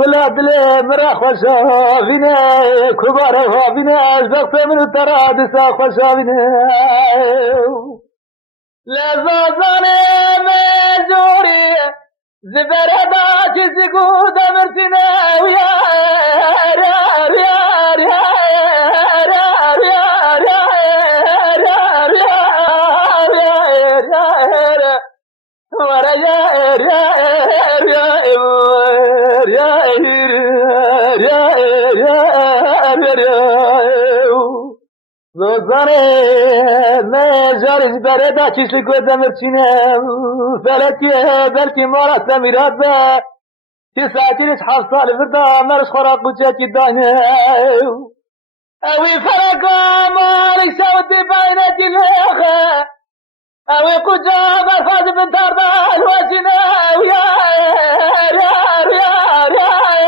كل عدل مرا خوشاوینه کبار خوابینه از وقت منو تراد سا خوشاوینه لزازانه مجوری زبره دا چیزی گود مرتینه ویار یار یار یار یار یار یار یار یار ورا یار یار زانه مجارش بره دا چیشلی گوده مرچینه فلکیه بلکی مارا سمیرات به تی ساکرش 7 سال بردا مرش خورا قوچه کی دانه اوی فلکا مالک شودی باینه جلیخه اوی قوچه مرفاز بنتار دا الوشینه ویار یار یار یار یار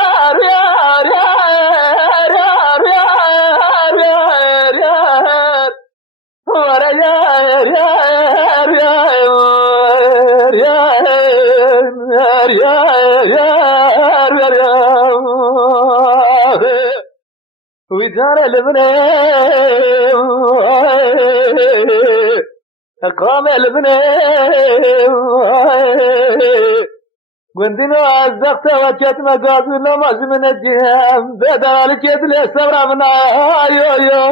یار یار یار یار ورا یار یار یار یار یار یار ويجار لبنى قام لبنى قندنا عزقت وجت مقاصد نماز من الجهام بدالك يدلي السبرة من يو يو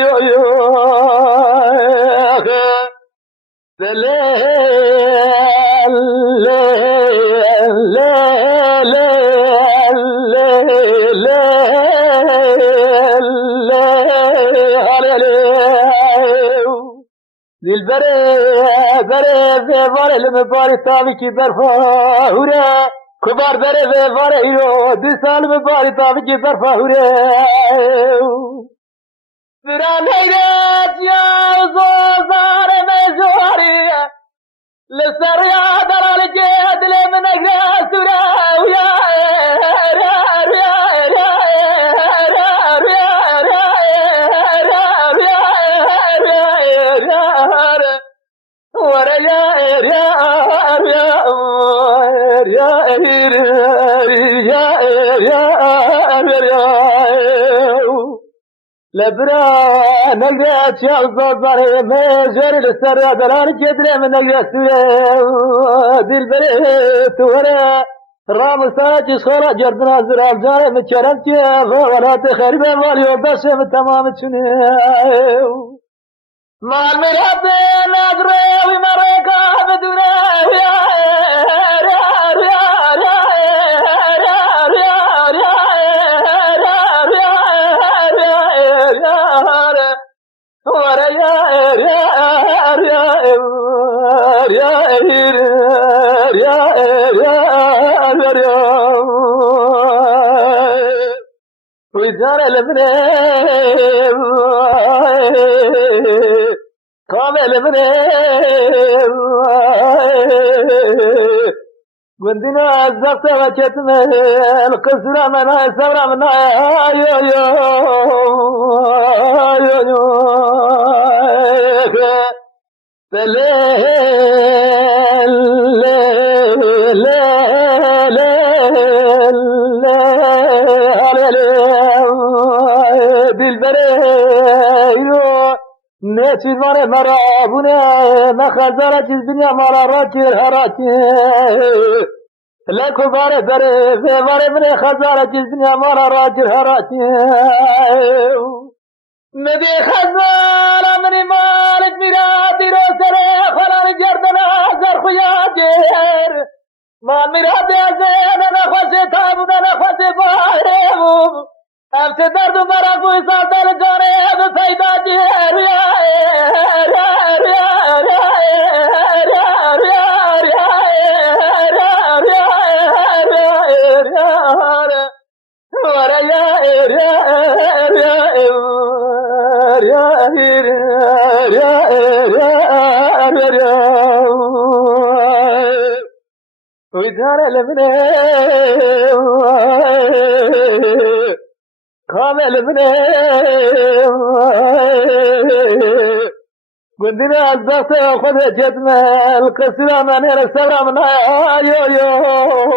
يو بره المباري تابي كي برفا هورا كبار بره ايو 2 سال مباري تابي كي برفا هورا فران هيرات يا زوزار مزوري لسر يا درال جهد لمن اقرا سورا ويا لبرا نقرأت يا الزوزاري مجري للسر دلال جدري من نقرأت دي البريت ورا رامساج خلا جردنا زراب جاري متشرمتي ولا تخربي مالي وبس من تمام تشنيو ما المراب نادري ومريكا بدونا يا ويزار لبنى قام لبنى قندنا عزقت وجتنا القصر منا سورة منا يو يو يو يو نشيد ماري مرابونا ما خزارة الدنيا مارا راكر هراكي لكو باري باري في باري من خزارة الدنيا مارا راكر هراكي مدي خزارة مني مالك مرادي روسري خلاني جردنا زر خياجر ما مرادي ازين نخوشي تابونا نخوشي باريبو امس درد مرا کوئی ساتل جانے اب سیدا جیر ويدار لمنه البني قلنا الزغط خذ جدنا القسرة من السلام يو يو